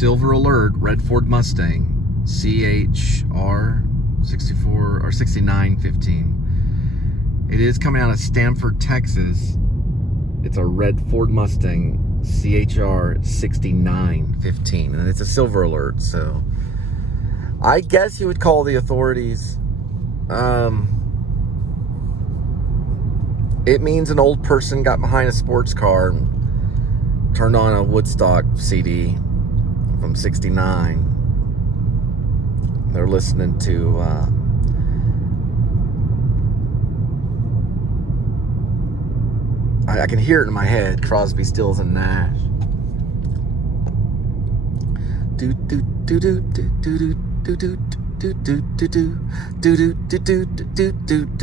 silver alert, red Ford Mustang, CHR 64 or 6915. It is coming out of Stamford, Texas. It's a red Ford Mustang, CHR 6915, and it's a silver alert. So I guess you would call the authorities. It means an old person got behind a sports car and turned on a Woodstock CD from 69. They're listening to I can hear it in my head, Crosby, Stills, and Nash. Do do do do do do do do do do do do do do do do do do do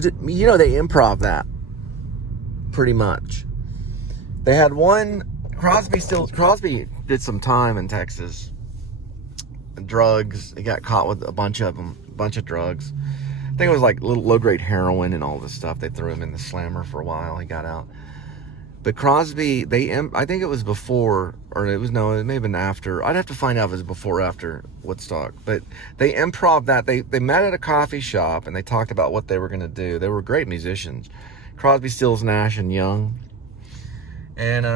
do. You know, they improv that pretty much. They had one. Crosby did some time in Texas. Drugs. He got caught with a bunch of drugs. I think it was like little low-grade heroin and all this stuff. They threw him in the slammer for a while. He got out. But Crosby, I think it was before, or it may have been after. I'd have to find out if it was before or after Woodstock. But they improv that. They met at a coffee shop, and they talked about what they were going to do. They were great musicians. Crosby, Stills, Nash, and Young. And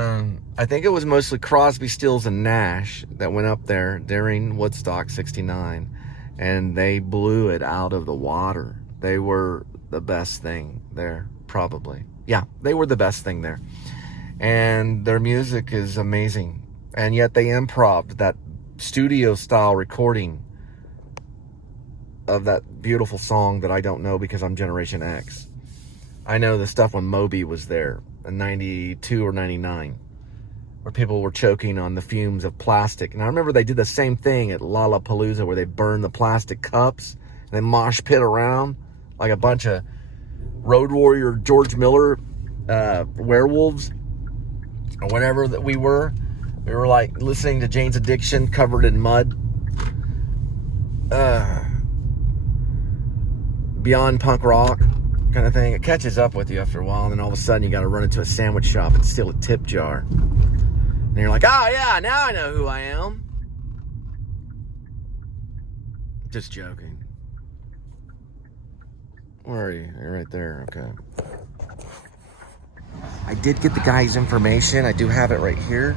I think it was mostly Crosby, Stills, and Nash that went up there during Woodstock 69. And they blew it out of the water. They were the best thing there, probably. Yeah, they were the best thing there. And their music is amazing. And yet they improv'd that studio-style recording of that beautiful song that I don't know because I'm Generation X. I know the stuff when Moby was there in 92 or 99, where people were choking on the fumes of plastic. And I remember they did the same thing at Lollapalooza, where they burned the plastic cups and they mosh pit around like a bunch of Road Warrior George Miller werewolves or whatever that we were. We were like listening to Jane's Addiction covered in mud. Beyond punk rock kind of thing. It catches up with you after a while, and then all of a sudden you got to run into a sandwich shop and steal a tip jar. And you're like, oh yeah, now I know who I am. Just joking. Where are you? You're right there. Okay. I did get the guy's information. I do have it right here.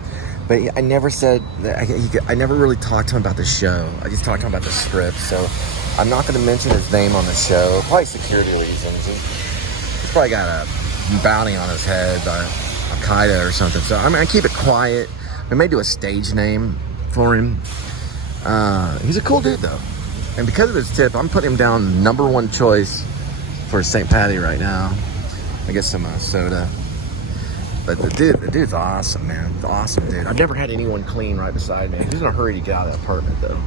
But I never said that. I never really talked to him about the show. I just talked to him about the script. So I'm not going to mention his name on the show. Probably security reasons. He's probably got a bounty on his head by Al-Qaeda or something. So I keep it quiet. I may do a stage name for him. He's a cool dude, though. And because of his tip, I'm putting him down #1 choice for St. Patty right now. I guess some soda. But the dude's awesome, man. Awesome dude. I've never had anyone clean right beside me. He's in a hurry to get out of that apartment, though.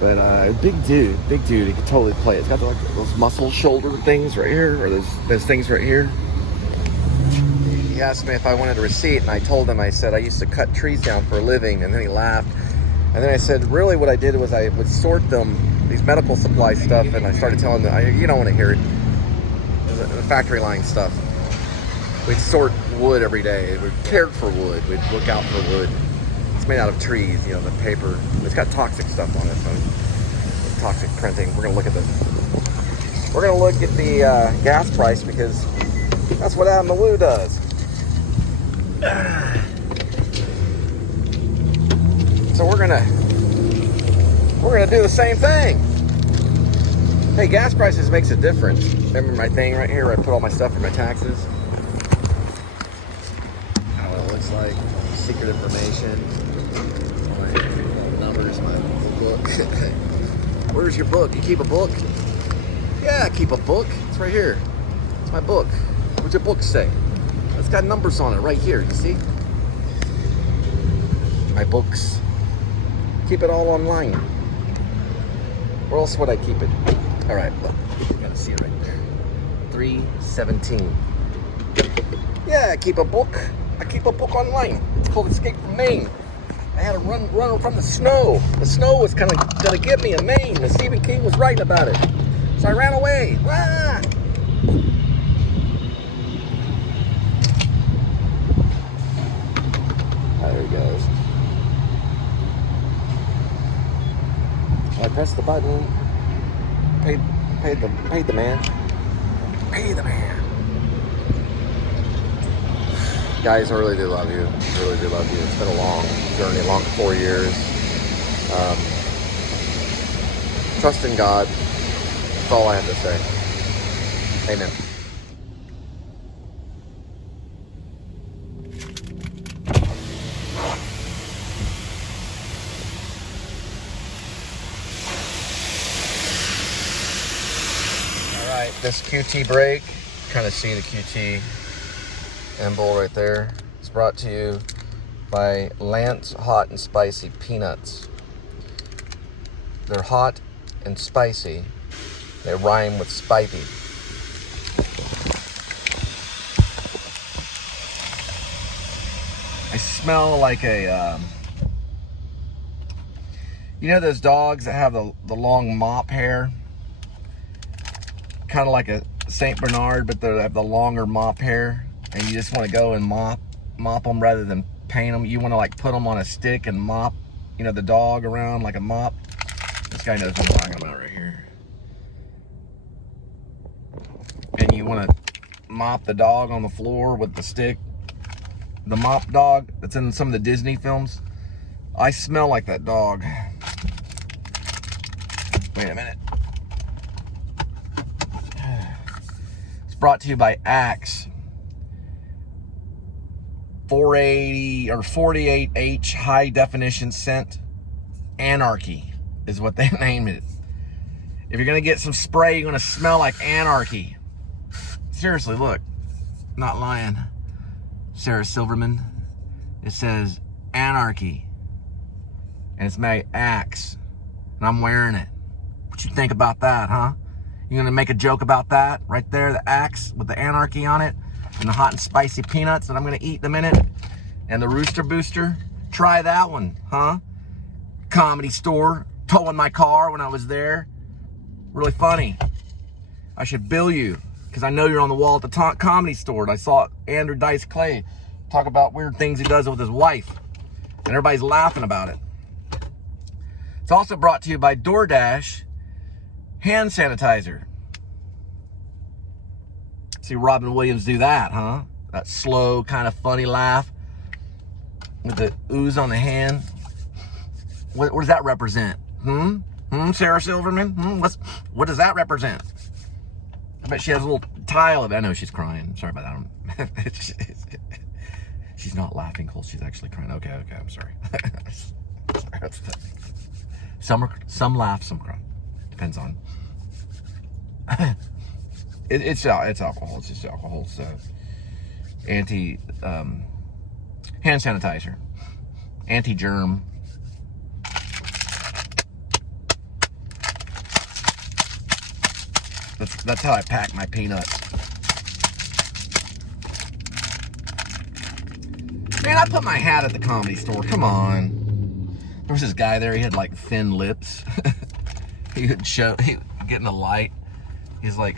But big dude. He could totally play it. It's got those muscle shoulder things right here, or those things right here. He asked me if I wanted a receipt, and I told him, I said I used to cut trees down for a living, and then he laughed. And then I said, really what I did was I would sort them, these medical supply stuff, and I started telling them, you don't want to hear it, the factory line stuff. We'd sort wood every day. We cared for wood. We'd look out for wood. It's made out of trees, the paper. It's got toxic stuff on it, so toxic printing. We're gonna look at the gas price, because that's what Adam the Woo does. So we're gonna do the same thing. Hey, gas prices makes a difference. Remember my thing right here where I put all my stuff for my taxes? Like secret information, my numbers, my book. Where's your book? You keep a book? Yeah, I keep a book. It's right here. It's my book. What's your book say? It's got numbers on it right here. You see? My books. Keep it all online. Where else would I keep it? All right, look. You gotta see it right there. 317. Yeah, I keep a book. I keep a book online. It's called Escape from Maine. I had to run from the snow. The snow was kind of going to get me in Maine. And Stephen King was writing about it. So I ran away. Ah! There he goes. I pressed the button. Paid the man. Pay the man. Guys, I really do love you. Really do love you. It's been a long journey, long 4 years. Trust in God. That's all I have to say. Amen. This QT break, kind of see the QT emblem right there. It's brought to you by Lance Hot and Spicy Peanuts. They're hot and spicy. They rhyme with Spivey. I smell like a, you know those dogs that have the long mop hair? Kind of like a Saint Bernard, but they have the longer mop hair, and you just want to go and mop them rather than paint them. You want to like put them on a stick and mop, you know, the dog around like a mop. This guy knows what I'm talking about right here. And you want to mop the dog on the floor with the stick. The mop dog that's in some of the Disney films. I smell like that dog. Wait a minute. Brought to you by Axe. 480 or 48H high definition scent. Anarchy is what they named it. If you're gonna get some spray, you're gonna smell like anarchy. Seriously, look, not lying. Sarah Silverman. It says anarchy, and it's my Axe, and I'm wearing it. What you think about that, huh? You're gonna make a joke about that right there, the Axe with the anarchy on it, and the hot and spicy peanuts that I'm gonna eat in a minute, and the Rooster Booster. Try that one, huh? Comedy Store, towing my car when I was there. Really funny. I should bill you, because I know you're on the wall at the Comedy Store. And I saw Andrew Dice Clay talk about weird things he does with his wife, and everybody's laughing about it. It's also brought to you by DoorDash hand sanitizer. See Robin Williams do that, huh? That slow, kind of funny laugh with the ooze on the hand. What does that represent? Sarah Silverman? What does that represent? I bet she has a little tile of it. I know she's crying. Sorry about that. She's not laughing, Cole. She's actually crying. Okay, I'm sorry. Some laugh, some cry. Depends on. It's alcohol. It's just alcohol. It's anti hand sanitizer, anti-germ. That's how I pack my peanuts. Man, I put my hat at the Comedy Store. Come on. There was this guy there. He had like thin lips. He would get in the light. He's like,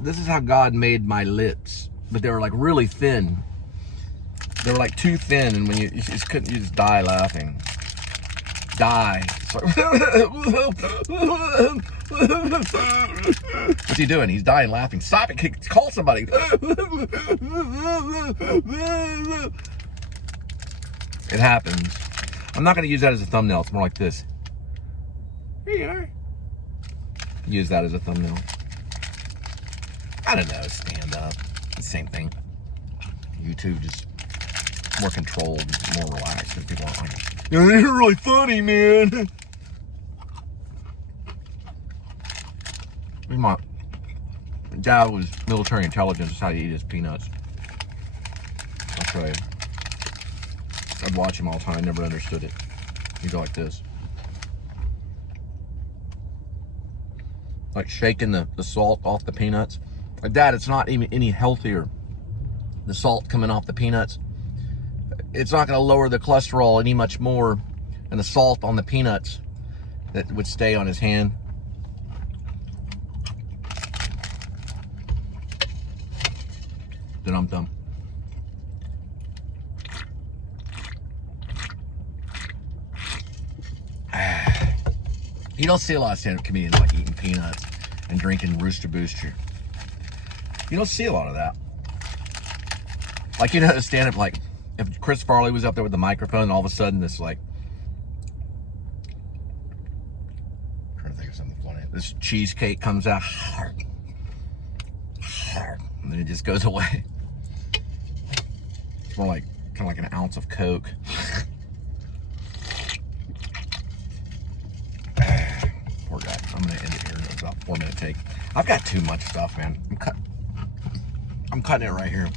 this is how God made my lips. But they were like really thin. They were like too thin, and when you just die laughing. Die. What's he doing? He's dying laughing. Stop it. Call somebody. It happens. I'm not going to use that as a thumbnail. It's more like this. Here you are. Use that as a thumbnail. I don't know, stand up. The same thing. YouTube just more controlled, more relaxed. And people aren't like, you're really funny, man. My dad was military intelligence. That's how he eat his peanuts. I'll tell you. I'd watch him all the time. Never understood it. He'd go like this. Like shaking the salt off the peanuts. Like, Dad, it's not even any healthier. The salt coming off the peanuts. It's not going to lower the cholesterol any much more than the salt on the peanuts that would stay on his hand. Dum-dum. You don't see a lot of stand-up comedians like eating peanuts and drinking Rooster Booster. You don't see a lot of that. Like, you know, stand-up, like, if Chris Farley was up there with the microphone, and all of a sudden this, like, I'm trying to think of something funny. This cheesecake comes out, and then it just goes away. It's more like, kind of like an ounce of Coke. Poor guy. I'm gonna end it here. It's about a 4-minute take. I've got too much stuff, man. I'm cutting it right here.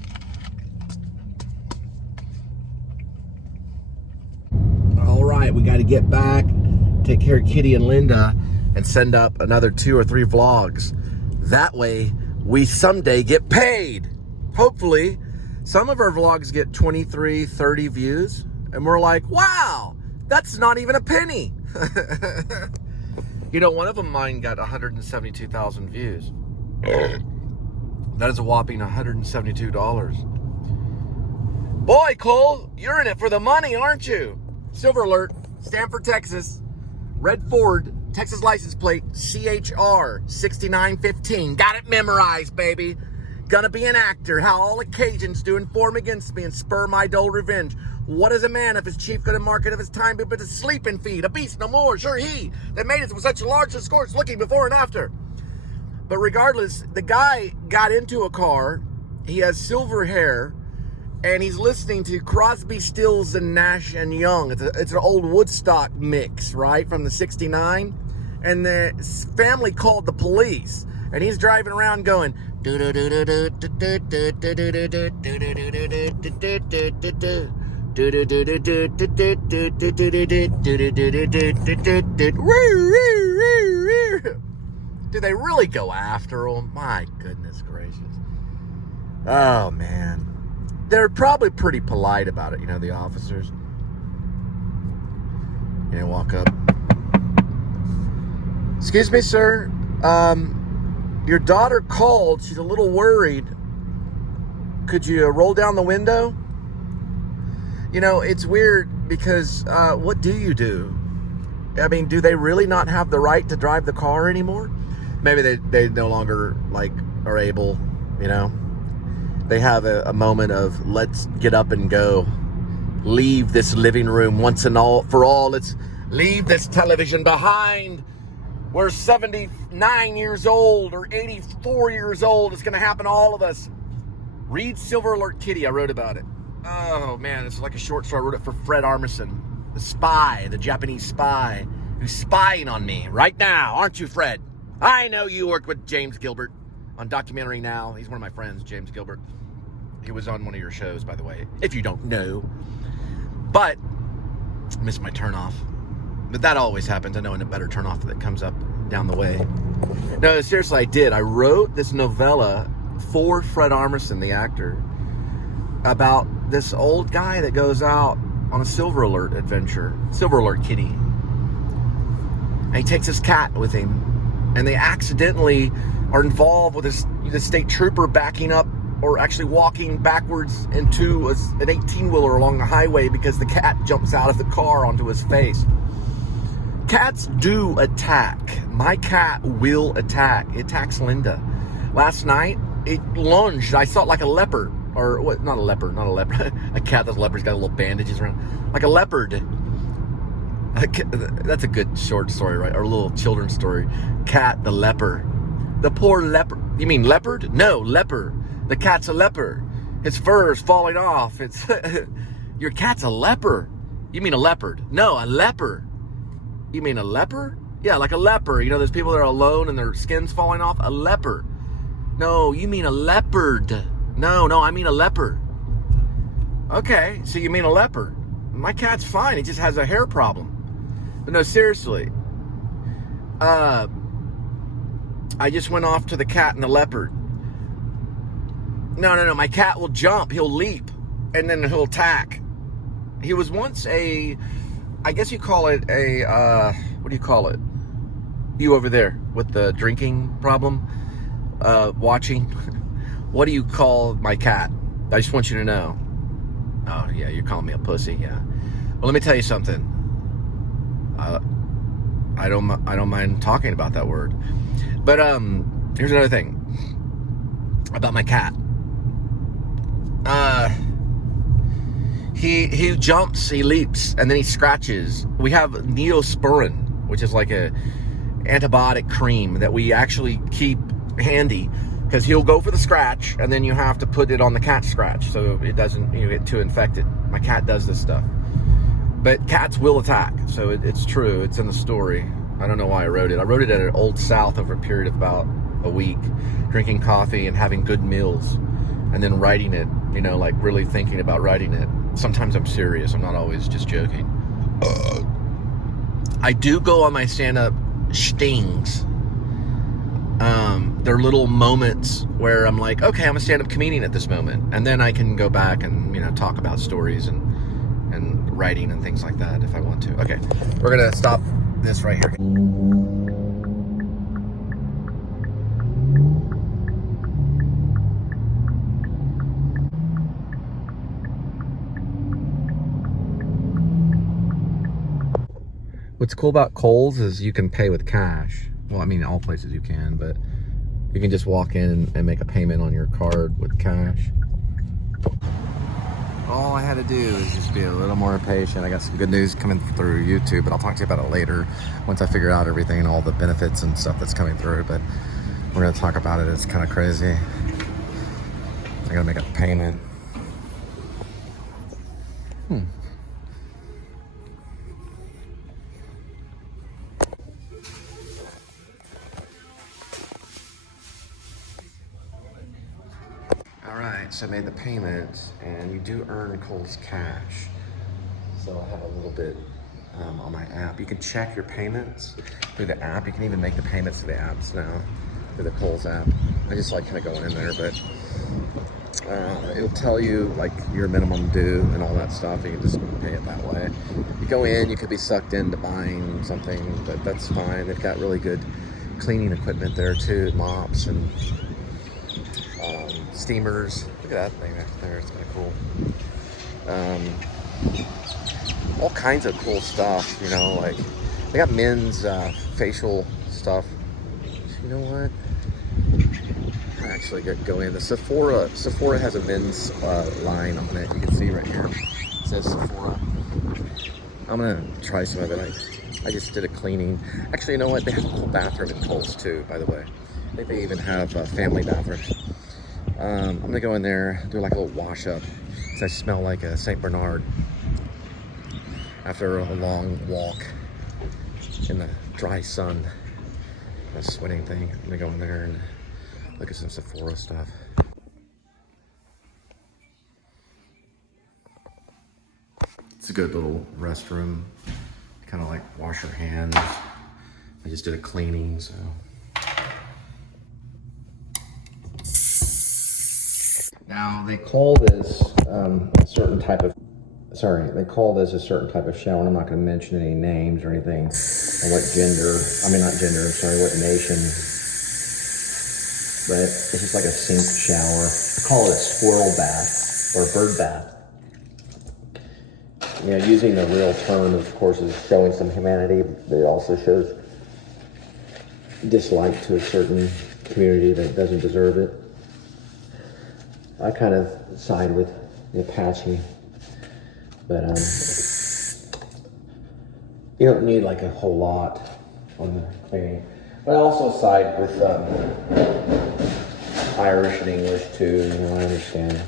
All right, we got to get back, take care of Kitty and Linda, and send up another 2 or 3 vlogs. That way, we someday get paid. Hopefully, some of our vlogs get 23, 30 views, and we're like, wow, that's not even a penny. You know, one of them, mine got 172,000 views. That is a whopping $172. Boy, Cole, you're in it for the money, aren't you? Silver alert, Stanford, Texas, red Ford, Texas license plate, CHR 6915. Got it memorized, baby. Gonna be an actor, how all occasions do inform against me and spur my dull revenge. What is a man if his chief good and market of his time but to sleep and feed? A beast no more, sure he that made it with such a large discourse looking before and after. But regardless, the guy got into a car, he has silver hair, and he's listening to Crosby, Stills, and Nash and Young. It's an old Woodstock mix, right, from the 69. And the family called the police, and he's driving around going, do they really go after him? My goodness gracious. Oh, man. They're probably pretty polite about it, you know, the officers. You know, walk up. Excuse me, sir. Your daughter called. She's a little worried. Could you roll down the window? You know, it's weird because what do you do? I mean, do they really not have the right to drive the car anymore? Maybe they no longer, like, are able, you know. They have a moment of, let's get up and go. Leave this living room once and all for all. Let's leave this television behind. We're 79 years old or 84 years old. It's going to happen to all of us. Read Silver Alert Kitty. I wrote about it. Oh, man, it's like a short story. I wrote it for Fred Armisen, the spy, the Japanese spy who's spying on me right now. Aren't you, Fred? I know you worked with James Gilbert on Documentary Now. He's one of my friends, James Gilbert. He was on one of your shows, by the way, if you don't know. But, I missed my turnoff. But that always happens. I know in a better turnoff that comes up down the way. No, seriously, I did. I wrote this novella for Fred Armisen, the actor, about this old guy that goes out on a Silver Alert adventure. Silver Alert Kitty. And he takes his cat with him. And they accidentally are involved with the state trooper backing up or actually walking backwards into an 18-wheeler along the highway because the cat jumps out of the car onto his face. Cats do attack. My cat will attack. It attacks Linda. Last night, it lunged. I saw it like a leopard. Or what? Not a leopard. A cat that's a leopard's got little bandages around. Like a leopard. That's a good short story, right? Or a little children's story. Cat the leper. The poor leper. You mean leopard? No, leper. The cat's a leper. His fur is falling off. It's your cat's a leper. You mean a leopard? No, a leper. You mean a leper? Yeah, like a leper. You know, there's people that are alone and their skin's falling off. A leper. No, you mean a leopard. No, I mean a leper. Okay, so you mean a leopard. My cat's fine. He just has a hair problem. But no, seriously. I just went off to the cat and the leopard. No. My cat will jump. He'll leap. And then he'll attack. He was once I guess you call it what do you call it? You over there with the drinking problem? Watching What do you call my cat? I just want you to know. Oh, yeah, you're calling me a pussy, yeah. Well, let me tell you something. I don't mind talking about that word. But here's another thing about my cat. He jumps, he leaps, and then he scratches. We have Neosporin, which is like a antibiotic cream that we actually keep handy, because he'll go for the scratch, and then you have to put it on the cat scratch so it doesn't get too infected. My cat does this stuff. But cats will attack, so it's true. It's in the story. I don't know why I wrote it. I wrote it at an Old South over a period of about a week, drinking coffee and having good meals, and then writing it, like really thinking about writing it. Sometimes I'm serious. I'm not always just joking. I do go on my stand-up stings. They're little moments where I'm like, okay, I'm a stand-up comedian at this moment. And then I can go back and, talk about stories and writing and things like that if I want to. Okay, we're going to stop this right here. What's cool about Kohl's is you can pay with cash. Well, I mean, all places you can, but you can just walk in and make a payment on your card with cash. All I had to do is just be a little more patient. I got some good news coming through YouTube, but I'll talk to you about it later once I figure out everything and all the benefits and stuff that's coming through. But we're going to talk about it. It's kind of crazy. I got to make a payment. Alright, so I made the payment, and you do earn Kohl's cash. So I have a little bit on my app. You can check your payments through the app. You can even make the payments through the apps now, through the Kohl's app. I just like kind of going in there, but it'll tell you like your minimum due and all that stuff. You can just pay it that way. You go in, you could be sucked into buying something, but that's fine. They've got really good cleaning equipment there too, mops and steamers. Look at that thing back there, it's kind of cool. All kinds of cool stuff, like they got men's facial stuff. You know what? I actually go in. The Sephora has a men's line on it. You can see right here. It says Sephora. I'm gonna try some of it. I just did a cleaning. Actually, you know what? They have a cool bathroom in Kohl's too, by the way. I think they even have family bathrooms. I'm gonna go in there, do like a little wash up, because I smell like a St. Bernard after a long walk in the dry sun. A sweating thing. I'm gonna go in there and look at some Sephora stuff. It's a good little restroom. Kind of like wash your hands. I just did a cleaning, so. Now they call this a certain type of shower, and I'm not going to mention any names or anything, or what what nation, but it's just like a sink shower. I call it a squirrel bath, or a bird bath. Using the real term, of course, is showing some humanity, but it also shows dislike to a certain community that doesn't deserve it. I kind of side with the Apache, but you don't need like a whole lot on the thing. But I also side with Irish and English too. I understand.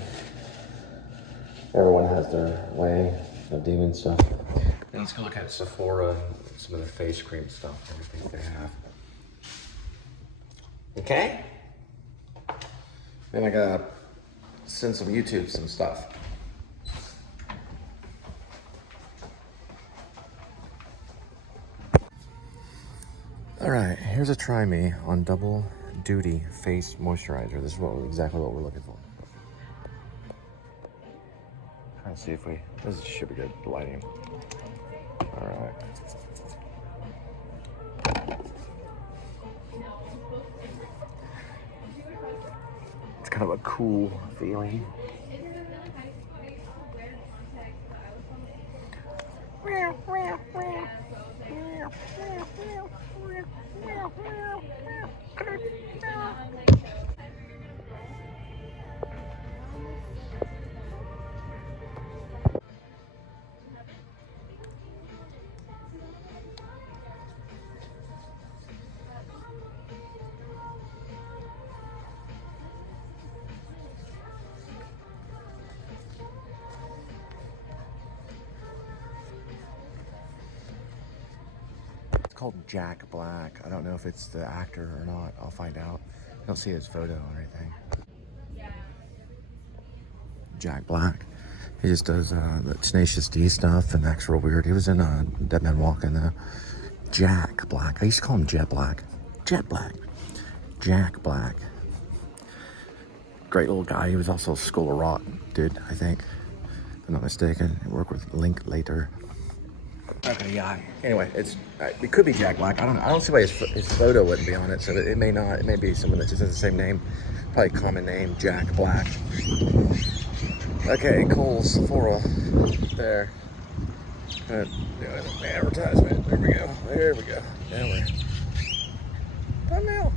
Everyone has their way of doing stuff. And let's go look at Sephora and some of the face cream stuff, everything they have. Okay? Then I gotta send some YouTube some stuff. All right, here's a try me on Double Duty Face Moisturizer. This is exactly what we're looking for. Trying to see if this should be good lighting. All right. It's kind of a cool feeling. Called Jack Black. I don't know if it's the actor or not. I'll find out. I don't see his photo or anything. Jack Black. He just does the Tenacious D stuff and acts real weird. He was in Dead Man Walking though. Jack Black. I used to call him Jet Black. Jet Black. Jack Black. Great little guy. He was also a School of Rock dude, I think. If I'm not mistaken. He worked with Linklater. Okay, yeah. Anyway, it could be Jack Black. I don't know. I don't see why his photo wouldn't be on it, so it may not. It may be someone that just has the same name, probably common name, Jack Black. Okay, Cole Sephora there. Advertisement. There we go. There we go. Now we're thumbnail.